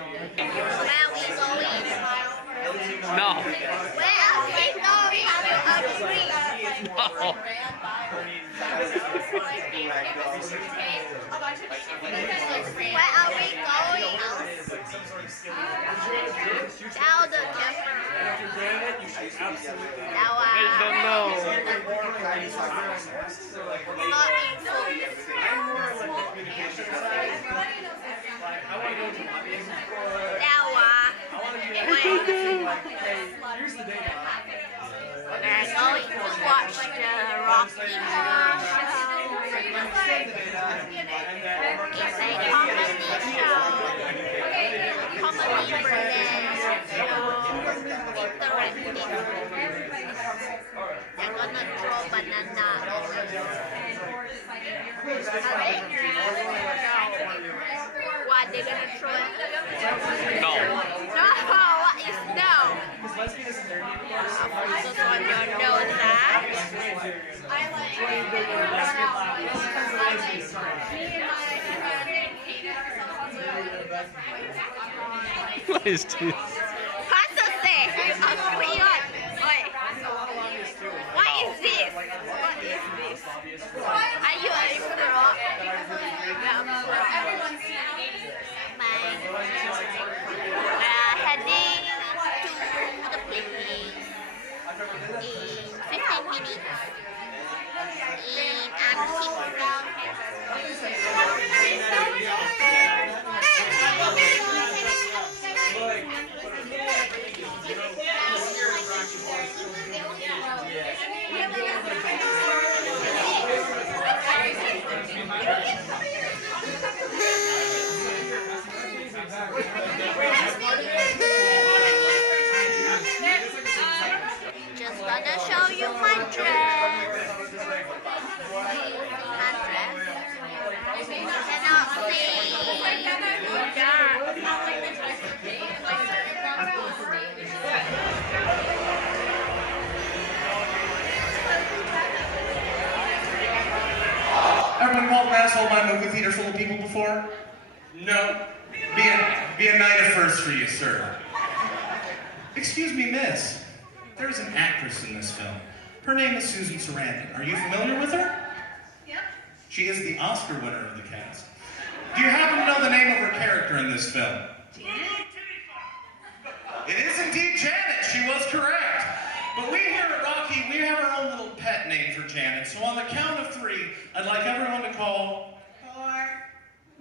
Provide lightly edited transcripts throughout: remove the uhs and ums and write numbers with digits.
Where we going? No. Where are we going? Have you agreed? No. Where are we going? Tell the camera. Now I don't know. not info. Now we're going to watch the Rocky Horror Show. It's a comedy show. Comedy burlesque show. Interactive. They're gonna throw banana. What, they're gonna throw it? No. No, what is no? I just want you to know that. What is this? Pasase, agree on. Wait. What is this? What is this? Are you a pro? Heading to the place in 15 minutes in Just gonna show you my dress. My dress. Cannot see. Everyone called an asshole by a movie theater full of people before? No. Be a night of first for you, sir. Excuse me, miss. There's an actress in this film. Her name is Susan Sarandon. Are you familiar with her? Yep. She is the Oscar winner of the cast. Do you happen to know the name of her character in this film? It is indeed Janet. She was correct. But we here at Rocky, we have our own little pet name for Janet. So on the count of 3, I'd like everyone to call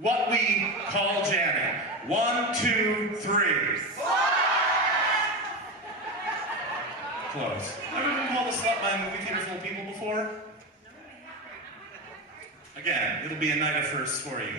what we call Janet. 1, 2, 3. Close. Ever been called a slut by a movie theater full of people before? Again, it'll be a night of firsts for you.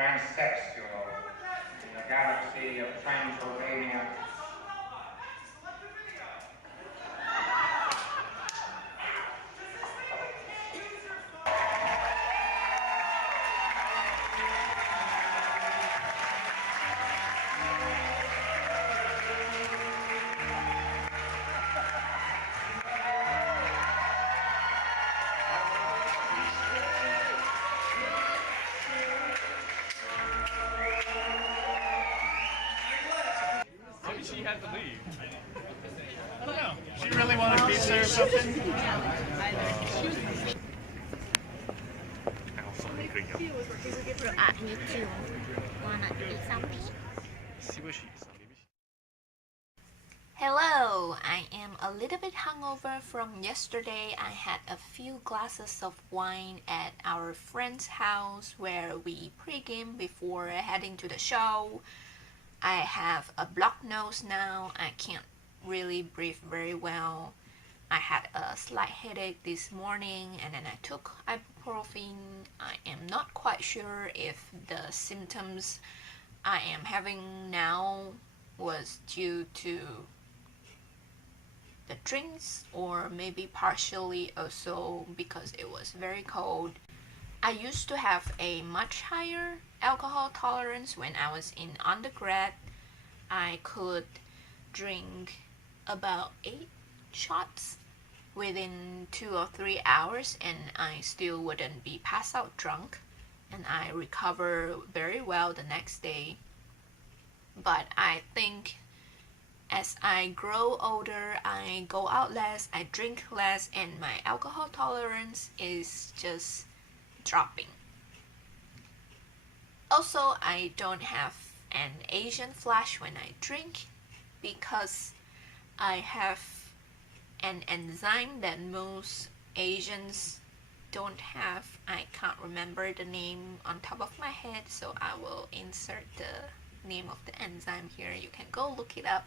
transsexual in the galaxy of Transylvania. Maybe she had to leave. I don't know. She really wanted pizza or something? Me too. Wanna eat something? See what she is. Hello, I am a little bit hungover from yesterday. I had a few glasses of wine at our friend's house where we pregame before heading to the show. I have a blocked nose now. I can't really breathe very well. I had a slight headache this morning and then I took ibuprofen. I am not quite sure if the symptoms I am having now was due to the drinks or maybe partially also because it was very cold. I used to have a much higher alcohol tolerance when I was in undergrad. I could drink about 8 shots within 2 or 3 hours and I still wouldn't be passed out drunk and I recover very well the next day. But I think as I grow older, I go out less, I drink less, and my alcohol tolerance is just dropping. Also, I don't have an Asian flash when I drink because I have an enzyme that most Asians don't have. I can't remember the name on top of my head, so I will insert the name of the enzyme here. You can go look it up.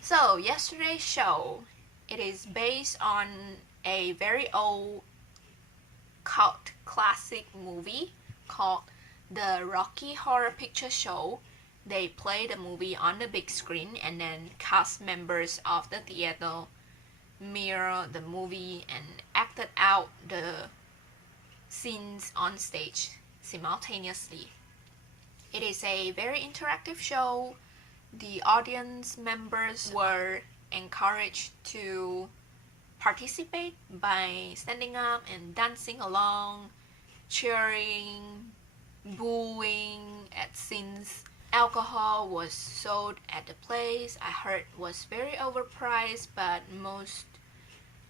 So, yesterday's show, it is based on a very old cult classic movie called The Rocky Horror Picture Show. They play the movie on the big screen and then cast members of the theater mirror the movie and acted out the scenes on stage simultaneously. It is a very interactive show. The audience members were encouraged to participate by standing up and dancing along, cheering, booing at scenes. Alcohol was sold at the place. I heard was very overpriced, but most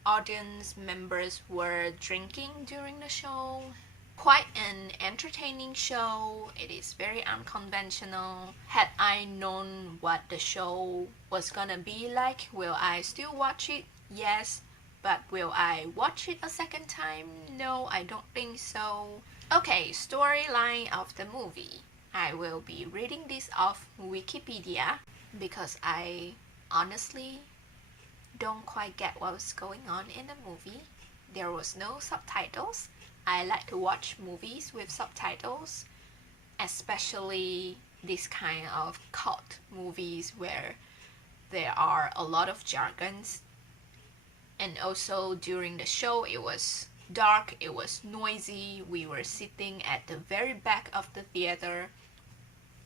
audience members were drinking during the show. Quite an entertaining show. It is very unconventional. Had I known what the show was gonna be like, will I still watch it? Yes. But will I watch it a second time? No, I don't think so. Okay, storyline of the movie. I will be reading this off Wikipedia because I honestly don't quite get what was going on in the movie. There was no subtitles. I like to watch movies with subtitles, especially this kind of cult movies where there are a lot of jargons. And also during the show, it was dark, it was noisy. We were sitting at the very back of the theater.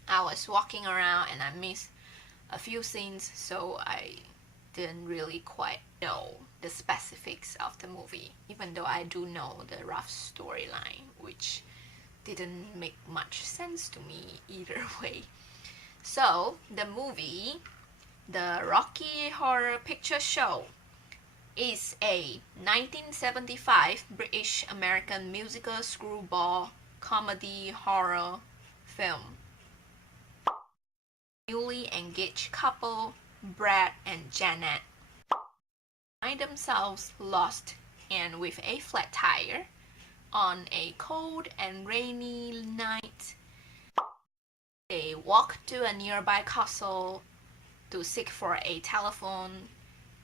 I was walking around and I missed a few scenes, so I didn't really quite know the specifics of the movie, even though I do know the rough storyline, which didn't make much sense to me either way. So, the movie, The Rocky Horror Picture Show, is a 1975 British-American musical screwball comedy horror film. Newly engaged couple Brad and Janet find themselves lost and with a flat tire on a cold and rainy night. They walk to a nearby castle to seek for a telephone,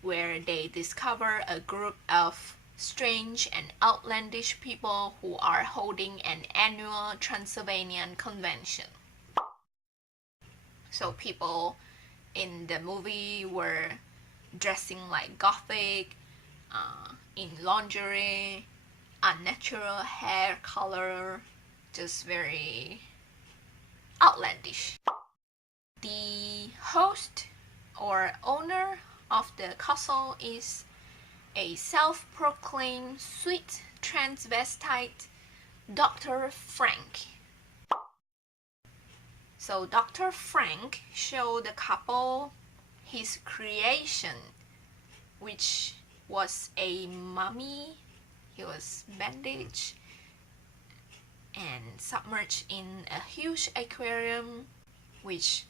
where they discover a group of strange and outlandish people who are holding an annual Transylvanian convention. So people in the movie were dressing like gothic, in lingerie, unnatural hair color, just very outlandish. The host or owner of the castle is a self-proclaimed sweet transvestite, Dr. Frank. So Dr. Frank showed the couple his creation, which was a mummy. He was bandaged and submerged in a huge aquarium, which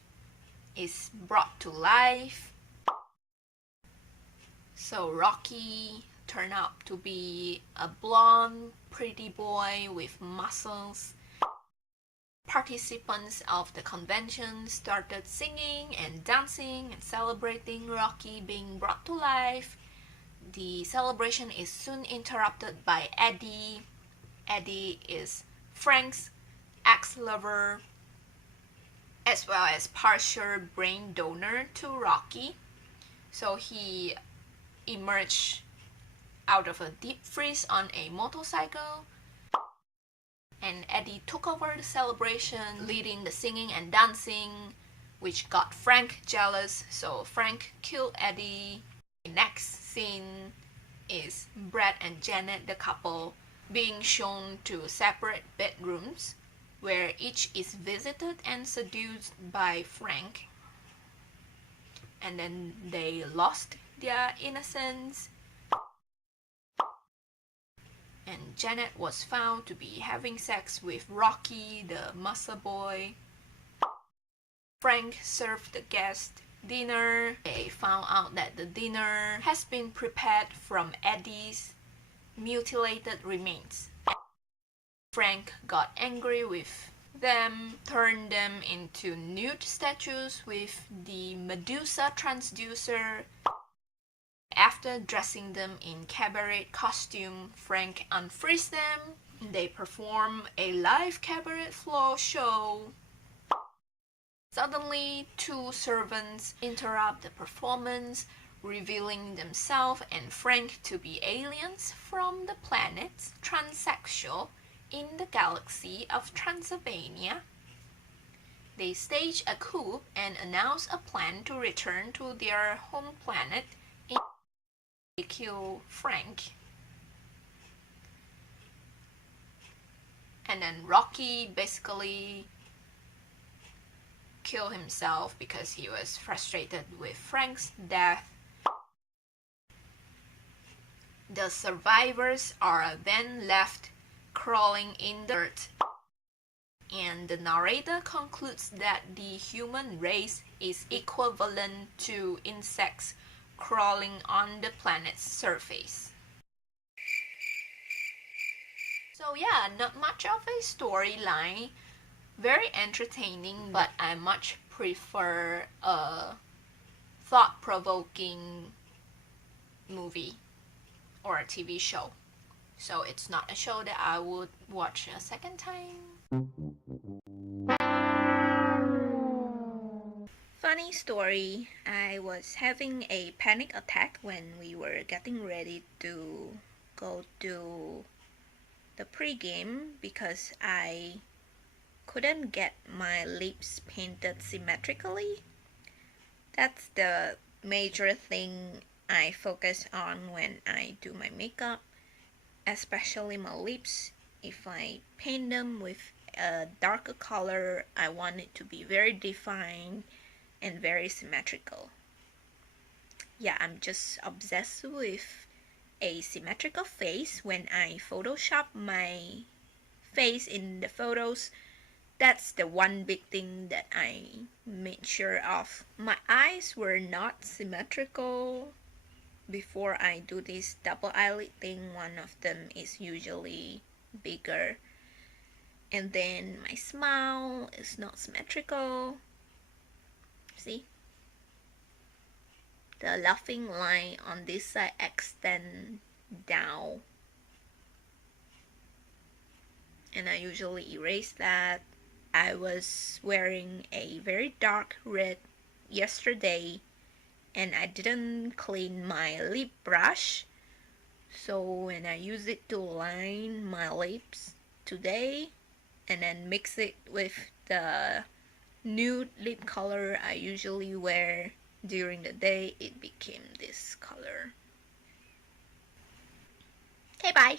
is brought to life. So Rocky turned out to be a blonde, pretty boy with muscles. Participants of the convention started singing and dancing and celebrating Rocky being brought to life. The celebration is soon interrupted by Eddie. Eddie is Frank's ex-lover, as well as partial brain donor to Rocky. So he emerged out of a deep freeze on a motorcycle, and Eddie took over the celebration, leading the singing and dancing, which got Frank jealous, so Frank killed Eddie. The next scene is Brad and Janet, the couple, being shown to separate bedrooms, where each is visited and seduced by Frank. And then they lost their innocence. And Janet was found to be having sex with Rocky, the muscle boy. Frank served the guest dinner. They found out that the dinner has been prepared from Eddie's mutilated remains. Frank got angry with them, turned them into nude statues with the Medusa transducer. After dressing them in cabaret costume, Frank unfreezed them. They perform a live cabaret floor show. Suddenly, two servants interrupt the performance, revealing themselves and Frank to be aliens from the planet Transsexual in the galaxy of Transylvania. They stage a coup and announce a plan to return to their home planet. They kill Frank. And then Rocky basically killed himself because he was frustrated with Frank's death. The survivors are then left crawling in the dirt. And the narrator concludes that the human race is equivalent to insects crawling on the planet's surface. So yeah, not much of a storyline, very entertaining, but I much prefer a thought-provoking movie or a TV show. So it's not a show that I would watch a second time. Funny story, I was having a panic attack when we were getting ready to go to the pregame because I couldn't get my lips painted symmetrically. That's the major thing I focus on when I do my makeup, especially my lips. If I paint them with a darker color, I want it to be very defined and very symmetrical. Yeah, I'm just obsessed with a symmetrical face. When I Photoshop my face in the photos, that's the one big thing that I made sure of. My eyes were not symmetrical before I do this double eyelid thing. One of them is usually bigger, and then my smile is not symmetrical. See, the laughing line on this side extends down, and I usually erase that. I was wearing a very dark red yesterday, and I didn't clean my lip brush, so when I use it to line my lips today and then mix it with the nude lip color I usually wear during the day, it became this color. Okay, bye.